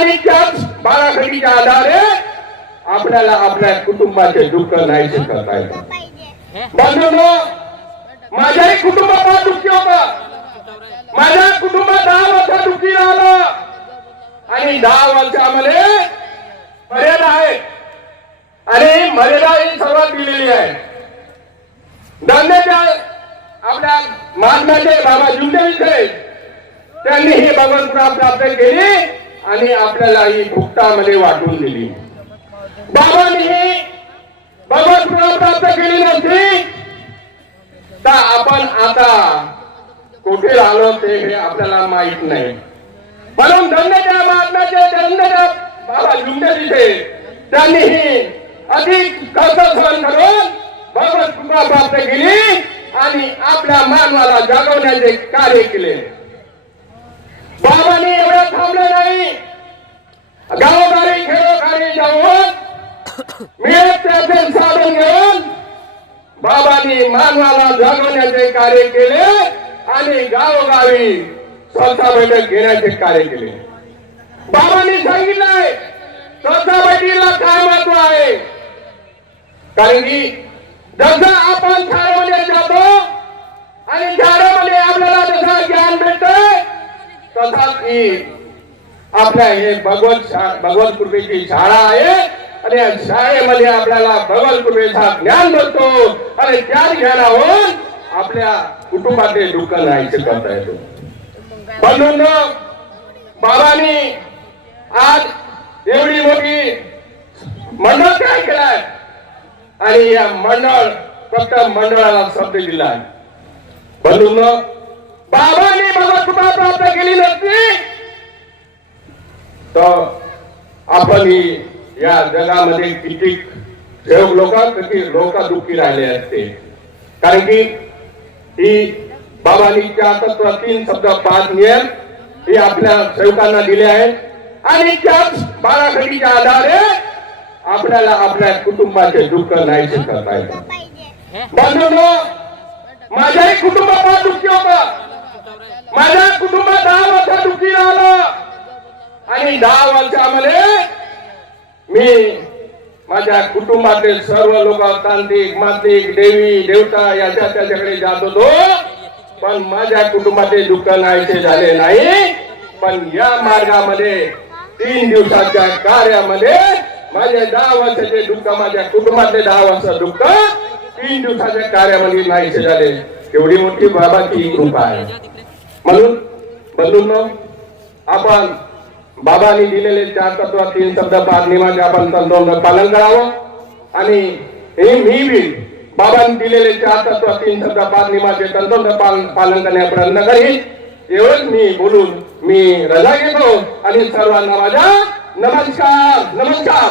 आणि त्याच बाराखडीच्या आधारे आपल्याला आपल्या कुटुंबाचे दुःख नाहीसे करता येते. बंधूंनो, माझ्याही कुटुंबात दुःखी होता. माझ्या कुटुंबात 10 वर्ष दुःखी राहिलं आणि 10 वर्षामध्ये मर्यादा आहे आणि मर्यादा ही सर्वात दिलेली आहे. धन्यच्या आपल्या महात्म्याचे बाबा जुंदेविषयी त्यांनी ही भगवत प्राप्त केली आणि आपल्याला ही भुक्तामध्ये वाटून दिली. बाबांनी ही भगवत प्राप्त केली नसती तर आपण आता कुठे आलो ते हे आपल्याला माहित नाही. म्हणून धन्यच्या महात्म्याचे धन्यच्या बाबा जुंदेविषयी त्यांनी ही अधिक कष्ट सहन करून भगवत कृपा प्राप्त केली आणि आपल्या मानवाला जागवण्याचे कार्य केले. बाबांनी एवढं थांबले नाही. गावोगावी खेळोखाली जाऊन मिळत त्याचे साधन घेऊन बाबांनी मानवाला जागवण्याचे कार्य केले आणि गावोगावी स्वतः बैठक घेण्याचे कार्य केले. बाबांनी सांगितलंय स्वतः बैठकीला काय महत्व आहे. कारण की जसं आपण शाळेमध्ये जातो आणि शाळेमध्ये आपल्याला जसं ज्ञान भेटतंय तसाच ही आपल्या हे भगवत कृपेची शाळा आहे आणि या शाळेमध्ये आपल्याला भगवत कृपेचा ज्ञान मिळतो आणि त्या ज्ञानावरून आपल्या कुटुंबाचे दुःख नाहीसे करता येतो. बंधूंनो, बाबांनी आज एवढी मोठी मंडळ तयार केलाय आणि या मंडळ फक्त मंडळाला शब्द दिलाय. बंधूंनो, बाबांनी भगवत कृपा प्राप्त केली नसती तर आपण ही या जगामध्ये किती लोक दुःखी राहिले असते. कारण की ही बाबांनी 4 तत्व 3 शब्द 5 नियम हे आपल्या सेवकांना दिले आहेत आणि त्याच बाराखडीच्या आधारे आपल्याला आपल्या कुटुंबाचे दुःख नाहीसे करता येते. बंधूंनो, माझ्याही कुटुंबात दुःखी होता. माझ्या कुटुंबात 10 वर्ष दुःखी राहिलं आणि 10 वर्षामध्ये मी माझ्या कुटुंबातले सर्व लोक तांत्रिक मांत्रिक देवी देवता याच्या त्याच्याकडे जात होतो पण माझ्या कुटुंबाचे दुःख नाहीसे झाले नाही. पण या मार्गामध्ये 3 दिवसाच्या कार्यामध्ये माझे 10 वर्षाचे दुःख माझ्या कुटुंबातले 10 वर्ष दुःख 3 दिवसाच्या कार्यामध्ये नाहीसे झाले. एवढी मोठी बाबाची कृपा आहे. म्हणून बंधूंनो, आपण बाबांनी दिलेले 4 तत्व 3 शब्द 5 नियमाचे आपण तंतोतंत पालन करावं आणि हे मी बी बाबांनी दिलेले 4 तत्व 3 शब्द 5 नियमाचे तंतोतंत पालन करण्याचा प्रयत्न करीन. एवढंच मी बोलून मी रजा घेतो आणि सर्वांना माझा नमस्कार.